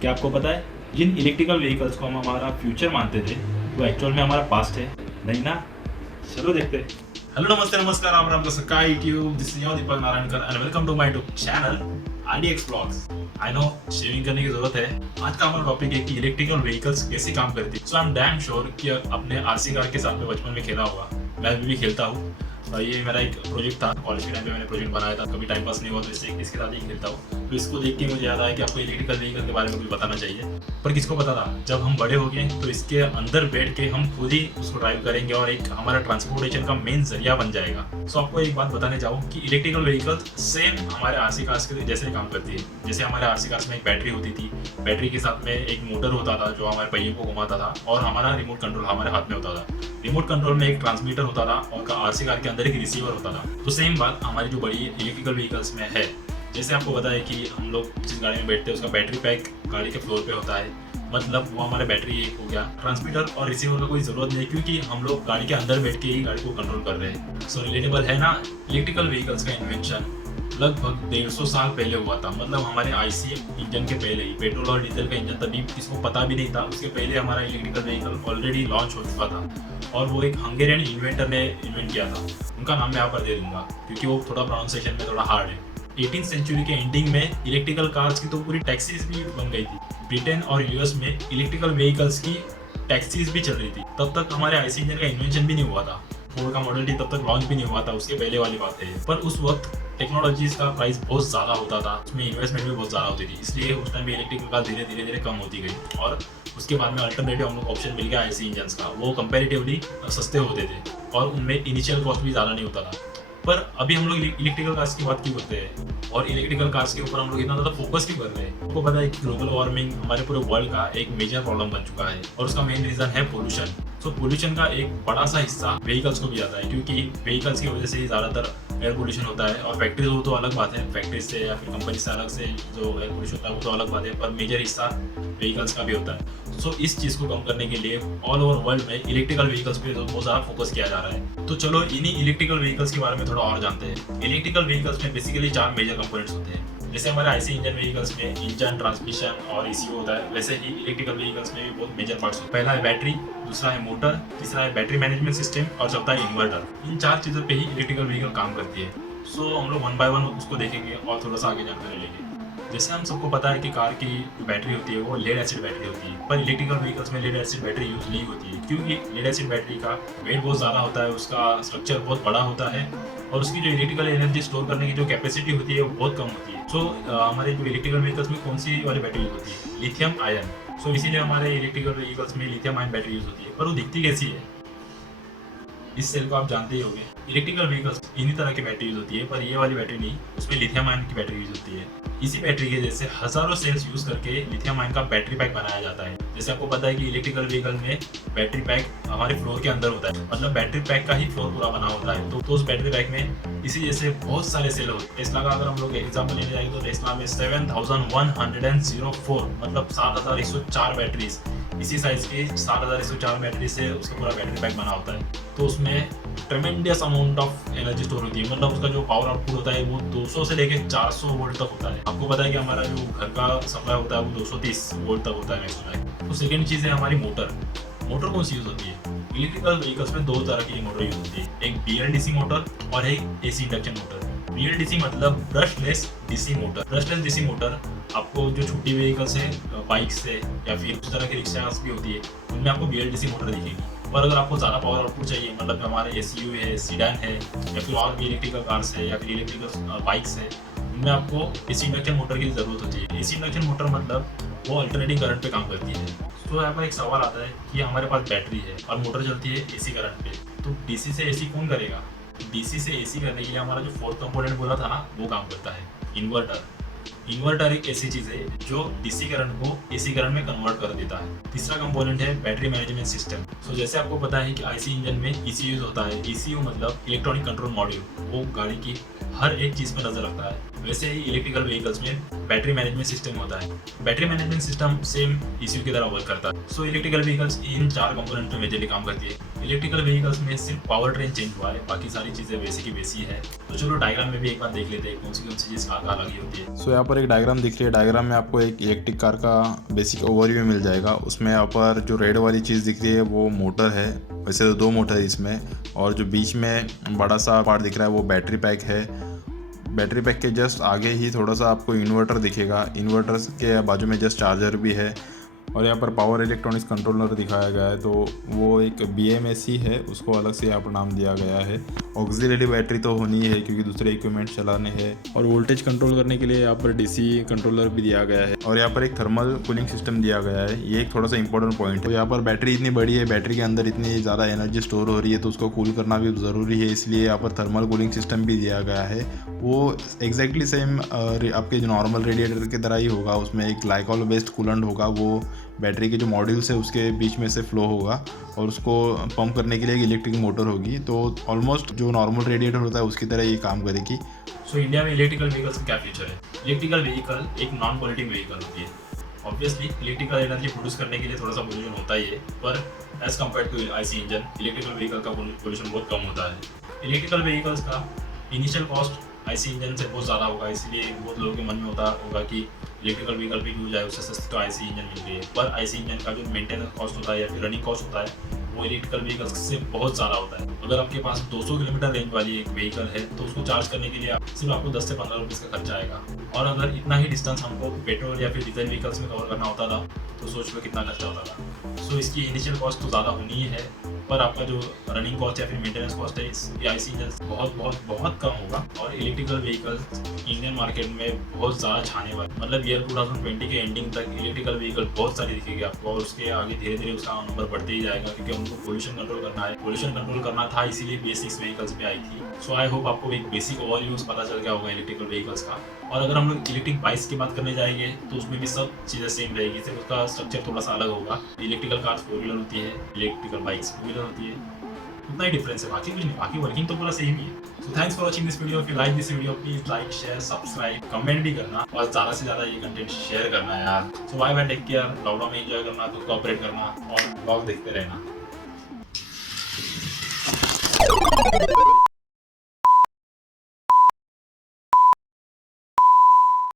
क्या आपको पता है जिन इलेक्ट्रिकल व्हीकल्स को हम हमारा फ्यूचर मानते थे वो एक्चुअल में हमारा पास्ट है? नहीं ना? चलो देखते हैं। हेलो नमस्ते नमस्कार राम राम सकाई YouTube, this is your Deepak Narayankar and welcome to my YouTube channel RDX vlogs. I know shaving करने की जरूरत है। आज का हमारा टॉपिक है कि इलेक्ट्रिकल व्हीकल्स कैसे काम करती है। सो आई एम डैम श्योर कि अपने आरसी कार के साथ में बचपन में खेला होगा, मैं अभी भी खेलता हूँ। ये मेरा एक प्रोजेक्ट था, कॉलेज के टाइम पे मैंने प्रोजेक्ट बनाया था। कभी टाइम पास नहीं हुआ तो इसके साथ ही खेलता हूँ। तो इसको देख के मुझे याद आया कि आपको इलेक्ट्रिकल व्हीकल के बारे में कुछ बताना चाहिए। पर किसको पता था जब हम बड़े हो गए तो इसके अंदर बैठ के हम खुद ही उसको ड्राइव करेंगे और एक हमारा ट्रांसपोर्टेशन का मेन जरिया बन जाएगा। सो आपको एक बात बताने जाऊँ कि इलेक्ट्रिकल व्हीकल्स सेम हमारे आरसी कार्स के जैसे काम करती है। जैसे हमारे आरसी कार्स में एक बैटरी होती थी, बैटरी के साथ में एक मोटर होता था जो हमारे पहिए को घुमाता था और हमारा रिमोट कंट्रोल हमारे हाथ में होता था। रिमोट कंट्रोल में एक ट्रांसमीटर होता था और आरसी कार के अंदर एक रिसीवर होता था। तो सेम बात हमारी जो बड़ी इलेक्ट्रिकल व्हीकल्स में है। जैसे आपको पता है कि हम लोग जिस गाड़ी में बैठते हैं उसका बैटरी पैक गाड़ी के फ्लोर पे होता है, मतलब वो हमारे बैटरी एक हो गया। ट्रांसमीटर और रिसीवर का कोई ज़रूरत नहीं क्योंकि हम लोग गाड़ी के अंदर बैठ के ही गाड़ी को कंट्रोल कर रहे हैं। सो रिलेटेबल है ना। इलेक्ट्रिकल व्हीकल्स का इन्वेंशन लगभग 150 साल पहले हुआ था, मतलब हमारे आईसी इंजन के पहले ही। पेट्रोल और डीजल का इंजन तभी किसको पता भी नहीं था, उसके पहले हमारा इलेक्ट्रिकल व्हीकल ऑलरेडी लॉन्च हो चुका था और वो एक हंगेरियन इन्वेंटर ने इन्वेंट किया था। उनका नाम मैं यहाँ पर दे दूंगा क्योंकि वो थोड़ा प्रोनाउंसिएशन में थोड़ा हार्ड है। 18th सेंचुरी के एंडिंग में इलेक्ट्रिकल कार्स की तो पूरी टैक्सीज भी बन गई थी। ब्रिटेन और यूएस में इलेक्ट्रिकल व्हीकल्स की टैक्सीज भी चल रही थी। तब तक हमारे आईसी इंजन का इन्वेंशन भी नहीं हुआ था, फोर्ड का मॉडल टी तब तक लॉन्च भी नहीं हुआ था, उसके पहले वाली बात है। पर उस वक्त टेक्नोलॉजीज का प्राइस बहुत ज़्यादा होता था, उसमें इन्वेस्टमेंट भी बहुत ज़्यादा होती थी, इसलिए उस टाइम भी इलेक्ट्रिकल कार धीरे धीरे कम होती गई। और उसके बाद में अल्टरनेटिव हम लोग ऑप्शन मिल गया आईसी इंजन का। वो कंपेरेटिवली सस्ते होते थे और उनमें इनिशियल कॉस्ट भी ज़्यादा नहीं होता था। पर अभी हम लोग इलेक्ट्रिकल कार्स की बात क्यों करते हैं और इलेक्ट्रिकल कार्स के ऊपर हम लोग इतना ज़्यादा फोकस क्यों कर रहे हैं? आपको पता है कि ग्लोबल वार्मिंग हमारे पूरे वर्ल्ड का एक मेजर प्रॉब्लम बन चुका है और उसका मेन रीज़न है पोल्यूशन। सो पोल्यूशन का एक बड़ा सा हिस्सा व्हीकल्स को भी आता है क्योंकि व्हीकल्स की वजह से ही ज़्यादातर एयर पोल्यूशन होता है। और फैक्ट्रीज हो तो अलग बात है, फैक्ट्रीज से या फिर कंपनी से अलग से जो एयर पोल्यूशन होता है वो तो अलग बात है, पर मेजर हिस्सा व्हीकल्स का भी होता है। सो इस चीज़ को कम करने के लिए ऑल ओवर वर्ल्ड में इलेक्ट्रिकल व्हीकल्स पे बहुत ज़्यादा फोकस किया जा रहा है। तो चलो इन्हीं इलेक्ट्रिकल व्हीकल्स के बारे में थोड़ा और जानते हैं। इलेक्ट्रिकल व्हीकल्स में बेसिकली 4 मेजर कंपोनेंट्स होते हैं। जैसे हमारे आईसी इंजन व्हीकल्स में इंजन, ट्रांसमिशन और ईसीयू होता है, वैसे ही इलेक्ट्रिकल व्हीकल्स में भी बहुत मेजर पार्ट्स होते हैं। पहला है बैटरी, दूसरा है मोटर, तीसरा है बैटरी मैनेजमेंट सिस्टम और चौथा है इन्वर्टर। इन 4 चीज़ों पे ही इलेक्ट्रिकल व्हीकल काम करती है। सो हम लोग 1 बाय 1 उसको देखेंगे और थोड़ा सा आगे जानकारी लेंगे। जैसे हम सबको पता है कि कार की जो बैटरी होती है वो लेड एसिड बैटरी होती है, पर इलेक्ट्रिकल व्हीकल्स में लेड एसिड बैटरी यूज नहीं होती है क्योंकि लेड एसिड बैटरी का वेट बहुत ज़्यादा होता है, उसका स्ट्रक्चर बहुत बड़ा होता है और उसकी जो इलेक्ट्रिकल एनर्जी स्टोर करने की जो कैपेसिटी होती है वो बहुत कम होती है। सो हमारे जो इलेक्ट्रिकल व्हीकल्स में कौन सी वाली बैटरी यूज होती है? Lithium ion. सो इसीलिए हमारे इलेक्ट्रिकल व्हीकल्स में लिथियम आयन बैटरी यूज होती है। पर वो दिखती कैसी है? इस सेल को आप जानते ही होंगे। इलेक्ट्रिकल व्हीकल्स इन्हीं तरह की बैटरी यूज होती है, पर ये वाली बैटरी नहीं, उसमें लिथियम आयन की बैटरी यूज होती है। इसी बैटरी के जैसे हजारों सेल्स यूज करके लिथियम आयन का बैटरी पैक बनाया जाता है। जैसे आपको पता है कि इलेक्ट्रिकल व्हीकल में बैटरी पैक हमारे फ्लोर के अंदर होता है, मतलब बैटरी पैक का ही फ्लोर पूरा बना होता है। तो उस बैटरी पैक में इसी जैसे बहुत सारे सेल होते हैं। टेस्ला का अगर हम लोग एग्जाम्पल लेने जाएंगे तो टेस्ला में 7104 मतलब 7104 बैटरीज, इसी साइज की 7104 बैटरी से उसका पूरा बैटरी पैक बना होता है। तो उसमें tremendous amount of energy store होती है, मतलब उसका जो पावर आउटपुट होता है वो 200 से लेकर 400 वोल्ट तक होता है। आपको पता है कि हमारा जो घर का सप्लाई होता है वो 230 वोल्ट तक होता है मैक्सिमम। तो सेकेंड चीज़ है हमारी मोटर। मोटर कौन सी यूज होती है? इलेक्ट्रिकल व्हीकल्स में 2 तरह की मोटर यूज होती है, एक BLDC मोटर और एक AC इंडक्शन मोटर। BLDC मतलब brushless DC motor. Brushless DC motor आपको जो छोटी व्हीकल्स है, बाइक से या फिर उस तरह की रिक्शा भी होती है, उनमें आपको BLDC मोटर दिखेगी। पर अगर आपको ज़्यादा पावर आउटपुट चाहिए, मतलब हमारे SUV है, सीडान है या फिर और भी इलेक्ट्रिकल कार्स है या फिर इलेक्ट्रिकल बाइक्स है, उनमें आपको AC इंडक्शन मोटर की ज़रूरत होती है। AC इंडक्शन मोटर मतलब वो अल्टरनेटिंग करंट पे काम करती है। तो यहाँ पर एक सवाल आता है कि हमारे पास बैटरी है और मोटर चलती है AC करंट पे, तो DC से AC कौन करेगा? DC से AC करने के लिए हमारा जो 4th कंपोनेंट बोला था ना, वो काम करता है, इन्वर्टर। इन्वर्टर एक ऐसी चीज़ है जो डीसी करंट को एसी करंट में कन्वर्ट कर देता है। तीसरा कंपोनेंट है बैटरी मैनेजमेंट सिस्टम। सो जैसे आपको पता है कि आईसी इंजन में ECU होता है, ECU मतलब इलेक्ट्रॉनिक कंट्रोल मॉड्यूल, वो गाड़ी की हर एक चीज़ पर नजर रखता है। वैसे ही इलेक्ट्रिकल व्हीकल्स में बैटरी मैनेजमेंट सिस्टम होता है। Battery management system same ECU की तरह वर्क करता है। सो इलेक्ट्रिकल व्हीकल्स इन 4 कंपोनेंट में मेजरली काम करती है। इलेक्ट्रिकल व्हीकल्स में सिर्फ पावर ट्रेन चेंज हुआ है, बाकी सारी चीज़ें वैसी की वैसी है। तो चलो डायग्राम में भी एक बार देख लेते हैं कौन सी चीज़ कहाँ लगी होती है। सो यहाँ पर एक डायग्राम दिख रही है। डायग्राम में आपको एक इलेक्ट्रिक कार का बेसिक ओवरव्यू मिल जाएगा। उसमें यहाँ पर जो रेड वाली चीज़ दिख रही है वो मोटर है। वैसे तो 2 मोटर है इसमें, और जो बीच में बड़ा सा पार्ट दिख रहा है वो बैटरी पैक है। बैटरी पैक के जस्ट आगे ही थोड़ा सा आपको इन्वर्टर दिखेगा। इन्वर्टर के बाजू में जस्ट चार्जर भी है, और यहाँ पर पावर इलेक्ट्रॉनिक्स कंट्रोलर दिखाया गया है। तो वो एक BMSC है, उसको अलग से यहाँ पर नाम दिया गया है। ऑक्सिलरी बैटरी तो होनी है क्योंकि दूसरे इक्विपमेंट चलाने हैं, और वोल्टेज कंट्रोल करने के लिए यहाँ पर DC कंट्रोलर भी दिया गया है, और यहाँ पर एक थर्मल कूलिंग सिस्टम दिया गया है। ये एक थोड़ा सा इंपॉर्टेंट पॉइंट है। तो यहाँ पर बैटरी इतनी बड़ी है, बैटरी के अंदर इतनी ज़्यादा एनर्जी स्टोर हो रही है, तो उसको कूल करना भी ज़रूरी है, इसलिए यहाँ पर थर्मल कूलिंग सिस्टम भी दिया गया है। वो एग्जैक्टली सेम आपके जो नॉर्मल रेडिएटर की तरह ही होगा। उसमें एक ग्लाइकॉल बेस्ड कूलेंट होगा, वो बैटरी के जो मॉड्यूल्स है उसके बीच में से फ्लो होगा, और उसको पंप करने के लिए एक इलेक्ट्रिक मोटर होगी। तो ऑलमोस्ट जो नॉर्मल रेडिएटर होता है उसकी तरह ये काम करेगी। सो इंडिया में इलेक्ट्रिकल व्हीकल्स का क्या फ्यूचर है? इलेक्ट्रिकल व्हीकल एक नॉन पॉल्यूटिंग व्हीकल होती है। ऑब्वियसली इलेक्ट्रिकल एनर्जी प्रोड्यूस करने के लिए थोड़ा सा पोल्यूशन होता ही है, पर as compare to IC engine electrical vehicle का पोल्यूशन बहुत कम होता है। इलेक्ट्रिकल व्हीकल्स का इनिशियल कॉस्ट IC इंजन से बहुत ज़्यादा होगा, इसलिए बहुत लोगों के मन में होगा कि इलेक्ट्रिकल व्हीकल भी क्यों जाए, उससे सस्ती तो IC इंजन मिल रही है। पर IC इंजन का जो मेंटेनेंस कॉस्ट होता है या फिर रनिंग कॉस्ट होता है वो इलेक्ट्रिकल व्हीकल्स से बहुत ज़्यादा होता है। अगर आपके पास 200 किलोमीटर रेंज वाली एक व्हीकल है तो उसको चार्ज करने के लिए सिर्फ आपको 10 से 15 रुपीज़ का खर्चा आएगा, और अगर इतना ही डिस्टेंस हमको पेट्रोल या फिर डीजल व्हीकल्स में कवर करना होता था तो सोच लो कितना खर्चा होता था। सो इसकी इनिशियल कॉस्ट तो ज़्यादा होनी ही है, पर आपका जो रनिंग कॉस्ट या फिर मेंटेनेंस कॉस्ट है इस IC इंजन से बहुत बहुत बहुत कम होगा। और इलेक्ट्रिकल व्हीकल्स इंडियन मार्केट में बहुत ज़्यादा छाने वाले, मतलब ईयर 2020 के एंडिंग तक इलेक्ट्रिकल व्हीकल बहुत सारी दिखेगी आपको, और उसके आगे धीरे धीरे उसका नंबर बढ़ते ही जाएगा, क्योंकि उनको पोल्यूशन कंट्रोल करना है। पोल्यूशन कंट्रोल करना था, इसीलिए बेसिक्स व्हीकल्स पे आई थी। सो आई होप आपको एक बेसिक ओवरव्यूज पता चल गया होगा इलेक्ट्रिकल व्हीकल्स का। और अगर हम लोग इलेक्ट्रिक बाइक्स की बात करने जाएंगे तो उसमें भी सब चीज़ें सेम रहेगी, सिर्फ उसका स्ट्रक्चर थोड़ा सा अलग होगा। इलेक्ट्रिकल कार्स 4 व्हीलर होती है, इलेक्ट्रिकल बाइक्स 2 व्हीलर होती है, उतना ही डिफरेंस है, बाकी कुछ नहीं, बाकी वर्किंग तो पूरा सेम ही है। So thanks for watching this video. If you like this video please like share subscribe, comment भी करना, और ज़्यादा से ज़्यादा ये कंटेंट शेयर करना है यार। So bye bye, take care, lockdown में एंजॉय करना, खुद को ऑपरेट करना, और ब्लॉग देखते रहना।